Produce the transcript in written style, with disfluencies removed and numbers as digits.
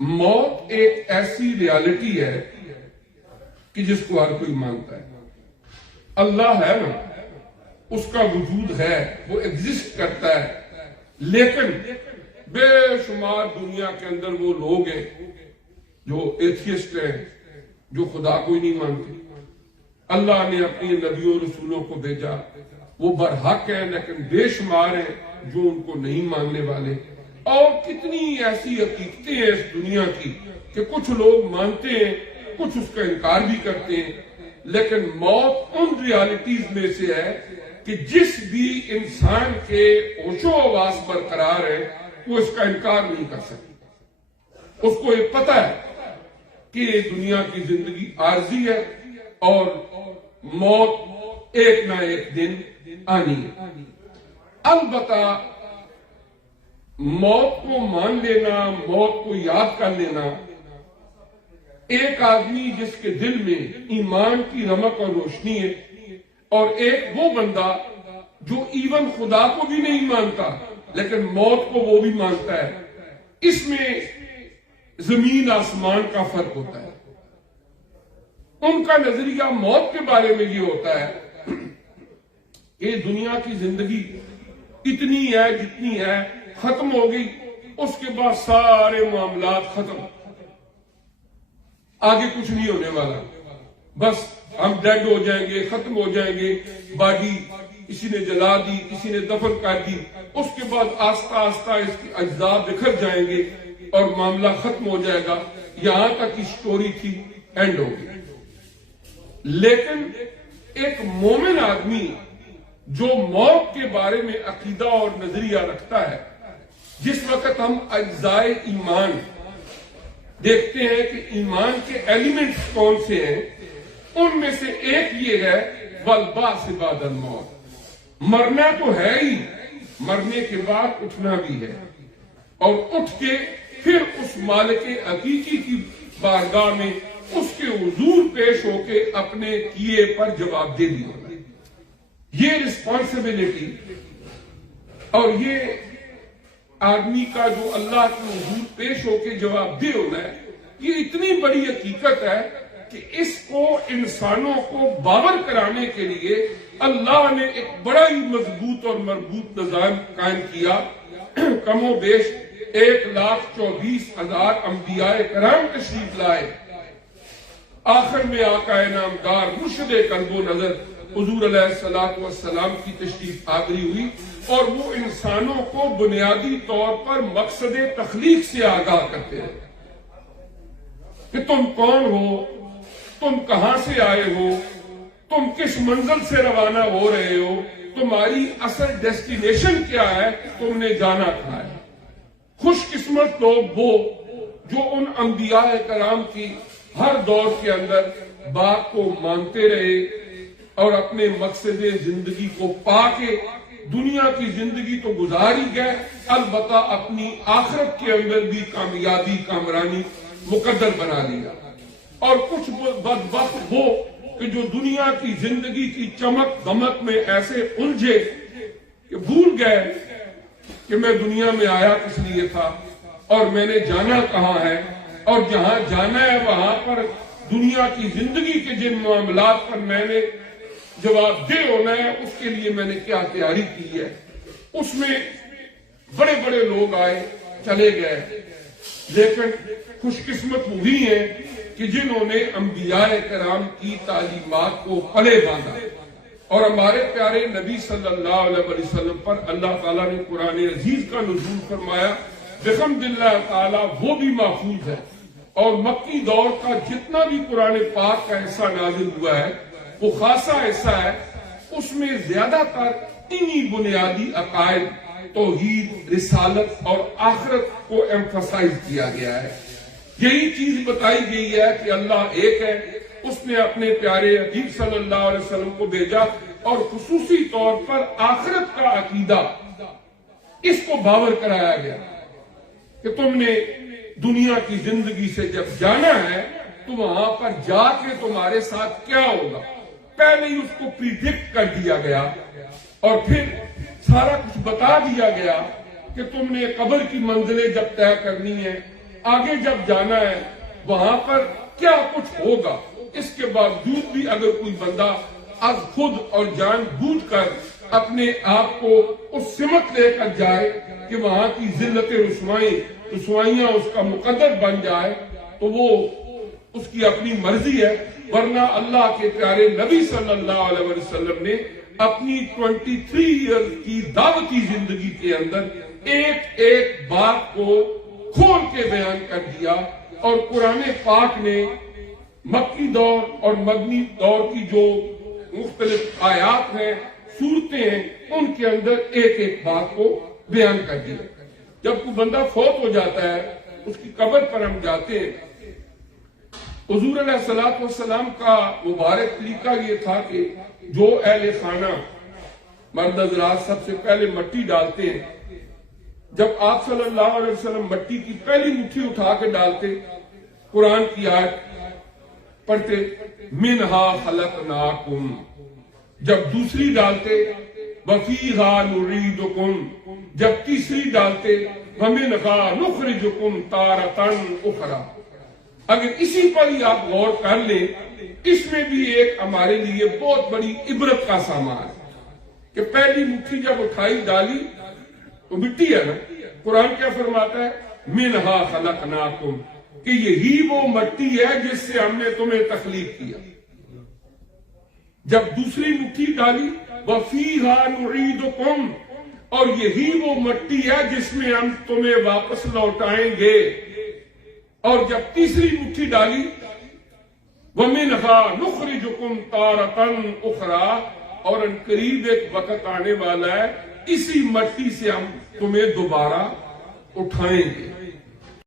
موت ایک ایسی ریالٹی ہے کہ جس کو ہر کوئی مانتا ہے. اللہ ہے نا، اس کا وجود ہے، وہ ایگزسٹ کرتا ہے، لیکن بے شمار دنیا کے اندر وہ لوگ ہیں جو ایتھیسٹ ہیں، جو خدا کو ہی نہیں مانتے. اللہ نے اپنی نبیوں رسولوں کو بھیجا، وہ برحق ہیں، لیکن بے شمار ہیں جو ان کو نہیں ماننے والے. اور کتنی ایسی حقیقتیں ہیں اس دنیا کی کہ کچھ لوگ مانتے ہیں، کچھ اس کا انکار بھی کرتے ہیں. لیکن موت ان ریالٹیز میں سے ہے کہ جس بھی انسان کے ہوش و حواس برقرار ہے وہ اس کا انکار نہیں کر سکتا. اس کو یہ پتہ ہے کہ دنیا کی زندگی عارضی ہے اور موت ایک نہ ایک دن آنی ہے. البتہ موت کو مان لینا، موت کو یاد کر لینا، ایک آدمی جس کے دل میں ایمان کی رمق اور روشنی ہے، اور ایک وہ بندہ جو ایون خدا کو بھی نہیں مانتا لیکن موت کو وہ بھی مانتا ہے، اس میں زمین آسمان کا فرق ہوتا ہے. ان کا نظریہ موت کے بارے میں یہ ہوتا ہے کہ دنیا کی زندگی اتنی ہے جتنی ہے، ختم ہو گئی، اس کے بعد سارے معاملات ختم، آگے کچھ نہیں ہونے والا، بس ہم ڈیڈ ہو جائیں گے، ختم ہو جائیں گے. باڈی کسی نے جلا دی، کسی نے دفن کر دی، اس کے بعد آہستہ آہستہ اس کے اجزاء بکھر جائیں گے اور معاملہ ختم ہو جائے گا. یہاں تک کی سٹوری تھی، اینڈ ہو گئی. لیکن ایک مومن آدمی جو موت کے بارے میں عقیدہ اور نظریہ رکھتا ہے، جس وقت ہم اجزاء ایمان دیکھتے ہیں کہ ایمان کے ایلیمنٹس کون سے ہیں، ان میں سے ایک یہ ہے والبعث بعد الموت. مرنا تو ہے ہی، مرنے کے بعد اٹھنا بھی ہے، اور اٹھ کے پھر اس مالک حقیقی کی بارگاہ میں اس کے حضور پیش ہو کے اپنے کیے پر جواب دے دیا. یہ رسپانسبلٹی اور یہ آدمی کا جو اللہ کے حضور پیش ہو کے جواب دے ہونا ہے، یہ اتنی بڑی حقیقت ہے کہ اس کو انسانوں کو باور کرانے کے لیے اللہ نے ایک بڑا ہی مضبوط اور مربوط نظام قائم کیا. کم و بیش 1,24,000 انبیاء کرام تشریف لائے. آخر میں آقا نامدار مرشد قلب و نظر حضور علیہ الصلوۃ والسلام کی تشریف آوری ہوئی، اور وہ انسانوں کو بنیادی طور پر مقصد تخلیق سے آگاہ کرتے ہیں کہ تم کون ہو، تم کہاں سے آئے ہو، تم کس منزل سے روانہ ہو رہے ہو، تمہاری اصل ڈیسٹینیشن کیا ہے، تم نے جانا کہاں ہے. خوش قسمت لوگ وہ جو ان انبیاء کرام کی ہر دور کے اندر بات کو مانتے رہے اور اپنے مقصد زندگی کو پا کے دنیا کی زندگی تو گزار ہی گئے، البتہ اپنی آخرت کے اندر بھی کامیابی کامرانی مقدر بنا لیا. اور کچھ بدبخت وہ کہ جو دنیا کی زندگی کی چمک دمک میں ایسے الجھے کہ بھول گئے کہ میں دنیا میں آیا کس لیے تھا اور میں نے جانا کہاں ہے، اور جہاں جانا ہے وہاں پر دنیا کی زندگی کے جن معاملات پر میں نے جواب دے ہونا ہے، اس کے لیے میں نے کیا تیاری کی ہے. اس میں بڑے بڑے لوگ آئے چلے گئے، لیکن خوش قسمت وہی ہیں کہ جنہوں نے انبیاء کرام کی تعلیمات کو پلے باندھا. اور ہمارے پیارے نبی صلی اللہ علیہ وسلم پر اللہ تعالیٰ نے قرآن عزیز کا نزول فرمایا. بحمد اللہ تعالیٰ وہ بھی محفوظ ہے، اور مکی دور کا جتنا بھی قرآن پاک کا حصہ نازل ہوا ہے وہ خاصا حصہ ہے، اس میں زیادہ تر انہی بنیادی عقائد توحید، رسالت اور آخرت کو ایمفسائز کیا گیا ہے. یہی چیز بتائی گئی ہے کہ اللہ ایک ہے، اس نے اپنے پیارے حبیب صلی اللہ علیہ وسلم کو بھیجا، اور خصوصی طور پر آخرت کا عقیدہ اس کو باور کرایا گیا کہ تم نے دنیا کی زندگی سے جب جانا ہے تو وہاں پر جا کے تمہارے ساتھ کیا ہوگا، پہلے ہی اس کو پریڈکٹ کر دیا گیا، اور پھر سارا کچھ بتا دیا گیا کہ تم نے قبر کی منزلیں جب طے کرنی ہے آگے جب جانا ہے وہاں پر کیا کچھ ہوگا، اس کے باوجود بھی اگر کوئی بندہ از خود اور جان بوجھ کر اپنے آپ کو اس سمت لے کر جائے کہ وہاں کی ذلت رسوائیاں اس کا مقدر بن جائے تو وہ اس کی اپنی مرضی ہے، ورنہ اللہ کے پیارے نبی صلی اللہ علیہ وسلم نے اپنی 23 ایئرز کی دعوتی زندگی کے اندر ایک ایک بات کو کھول کے بیان کر دیا، اور قرآن پاک نے مکی دور اور مدنی دور کی جو مختلف آیات ہیں، صورتیں ہیں، ان کے اندر ایک ایک بات کو بیان کر دیا۔ جب کوئی بندہ فوت ہو جاتا ہے، اس کی قبر پر ہم جاتے ہیں، حضور علیہ الصلوۃ والسلام کا مبارک طریقہ یہ تھا کہ جو اہل خانہ مرد حضرات سب سے پہلے مٹی ڈالتے ہیں، جب آپ صلی اللہ علیہ وسلم مٹی کی پہلی مٹھی اٹھا کے ڈالتے، قرآن کی آیت پڑھتے منہا خلقناکم، جب دوسری ڈالتے وفیہا نعیدکم، جب تیسری ڈالتے ومنہا نخرجکم تارۃ اخری۔ اگر اسی پر ہی آپ غور کر لیں، اس میں بھی ایک ہمارے لیے بہت بڑی عبرت کا سامان ہے کہ پہلی مٹھی جب اٹھائی ڈالی تو مٹی ہے نا، قرآن کیا فرماتا ہے منہا خلقناکم، کہ یہی وہ مٹی ہے جس سے ہم نے تمہیں تخلیق کیا۔ جب دوسری مٹھی ڈالی وفیہا نعیدکم، اور یہی وہ مٹی ہے جس میں ہم تمہیں واپس لوٹائیں گے، اور جب تیسری مٹھی ڈالی وَمِنْهَا نُخْرِجُكُمْ تَارَةً أُخْرَى، اور ان قریب ایک وقت آنے والا ہے اسی مٹی سے ہم تمہیں دوبارہ اٹھائیں گے۔